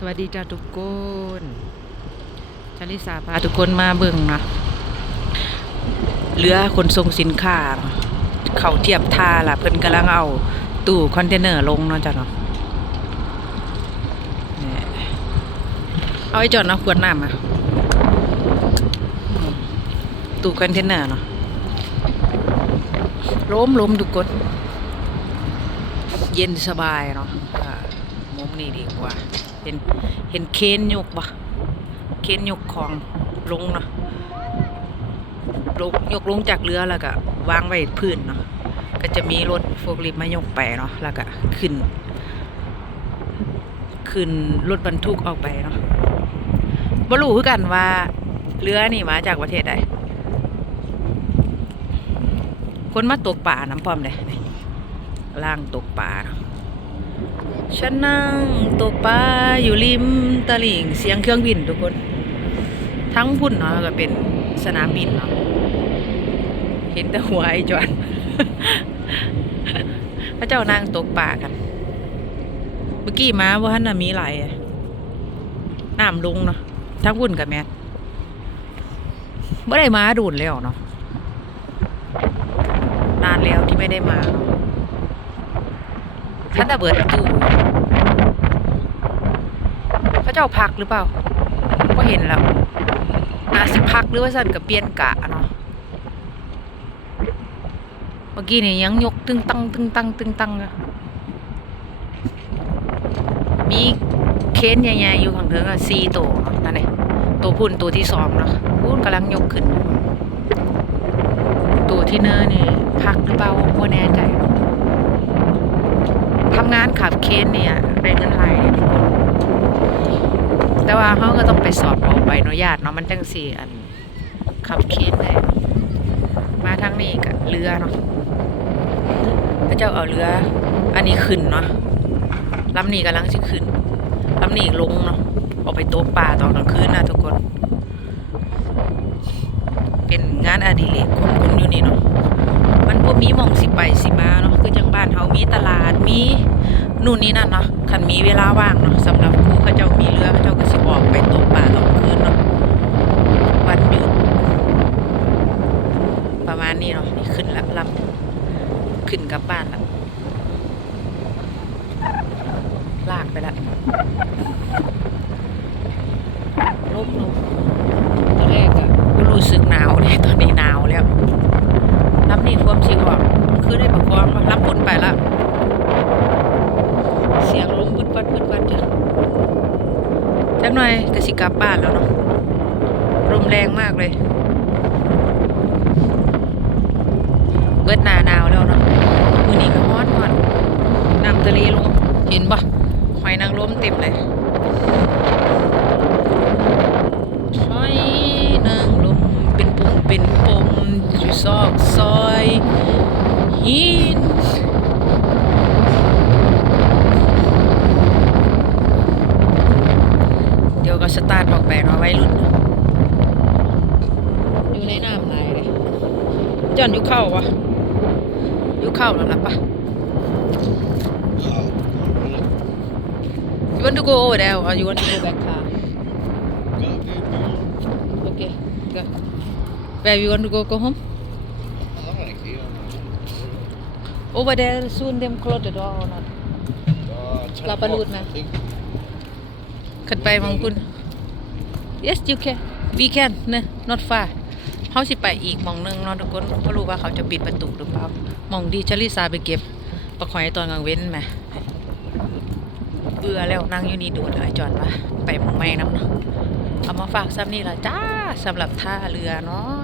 สวัสดีจ้าทุกคนชาลิสาพาทุกคนมาเบิ่งนะเรือขนส่งสินค้า เขาเทียบท่าล่ะ เพิ่นกำลังเอา ตู้คอนเทนเนอร์ลงเนาะจ้ะเนาะเอาไอ้จอดเนาะขวดน้ำอะตู้คอนเทนเนอร์เนาะล้มล้มทุกคนเย็นสบายเนาะมุมนี้ดีกว่า ห็นเห็นเคนยกปะเคนยกของลงเนาะลงยกลงจากเรือแล้วก็วางไว้พื้นเนาะก็จะมีรถโฟล์คลิฟต์มายกไปเนาะแล้วก็ขึ้น ขึ้นรถบรรทุกออกไปเนาะบ่รู้คือกันว่าเรือนี่มาจากประเทศใดคนมาตกป่าน้ำพร้อมเลยล่างตกป่าเนาะ ฉันนั่งตกปลาอยู่ริมตลิ่งเสียงเครื่องบินทุกคน ทั้งพุ่นเนาะก็เป็นสนามบินเนาะเห็นแต่หัวไอ้จวนพระเจ้านั่งตกปลากัน เมื่อกี้มาว่าฮันน่ะมีไหลน้ำลงเนาะทั้งพุ่นกับแม่ไม่ได้มาดูดแล้วเนาะนานแล้วที่ไม่ได้มาเนาะ ท่านตะเบิดตู้เขาเจ้าพักหรือเปล่าก็เห็นแล้วอาสิพักหรือว่าสั่นกับเปลี่ยนกะเนาะเมื่อกี้นี่ยังยกตึงตังตึงตังตึงตังอะมีเค้นใหญ่ๆอยู่ข้างเทิงอะสี่ตัวเนาะนั่นเองตัวพุ่นตัวที่สองเนาะพุ่นกำลังยกขึ้น ตัวที่เนอนี่พักหรือเปล่าไม่แน่ใจเนาะทำงาน ขับเค้นเนี่ยได้เงินหลายทุกคนแต่ว่าเขาก็ต้องไปสอบเอาใบอนุญาตเนาะมันจังสี่อันขับเคนได้เนาะมาทางนี้กับเรือเนาะพระเจ้าเอาเรือ อันนี้ขึ้นเนาะลำนี้กำลังจะขึ้นลำนี้ลงเนาะออกไปโตกปลาตอนกลางคืนนะทุกคน เป็นงานอดิเรกของคนอยู่นี่เนาะมันพวกมีมองสิไปสิมาเนาะคือจังบ้านเฮามีตลาดมี นู่นนี่นั่นเนาะคันมีเวลาว่างเนาะสำหรับครูเขาเจ้ามีเรือเขาเจ้าก็สิออกไปตกปลาตอนกลงคืนเนาะวันหยุดประมาณนี้เนาะนี่ขึ้นละลำขึ้นกลับบ้านละลากไปละลบลงตอนแรกอะก็รู้สึกหนาวเลยตอนนี้หนาวแล้วลำนี่ท่วมสิออกคือได้ประคว่าลำพ้นไปละ เสียงลมบึดวัดบึดวัดอยู่ ป๊บหน่อยก็สิกลับบ้านแล้วเนาะลมแรงมากเลย เบิดหนาหนาวแล้วเนาะมือนี้ก็ฮอนฮ้อนน้ำทะเลลงเห็นปะหอยนางรมเต็มเลยหอยนางรมเป็นปุ่มเป็นปมอยู่ซอกซอยหิน เดี๋ยวก็สตาร์ทบอกแปลว่าไว้รุ่น อยู่ในน้ำลายเลย จอนอยู่เข้าวะอยู่เข้าแล้วล่ะปะ You want to go over there or you want to go back car? Okay, go. Where you want to go? Go home? Over there, soon them close the door or not? Lapa Lut, man. ขึ้นไปมังคุณ yes you can we can นะ not far เขาสิไปอีกมองหนึงเนาะทุกคนเพราะรู้ว่าเขาจะปิดประตูหรือเปล่ามองดีชลิซาไปเก็บประคอยตอนกลางเว้นไหมเบื่อแล้วนั่งอยู่นี่โดูดเลยจอนวะไปมองแม่น้ำเนาะเอามาฝากซ้ำนี่ละจ้าสำหรับท่าเรือเนาะ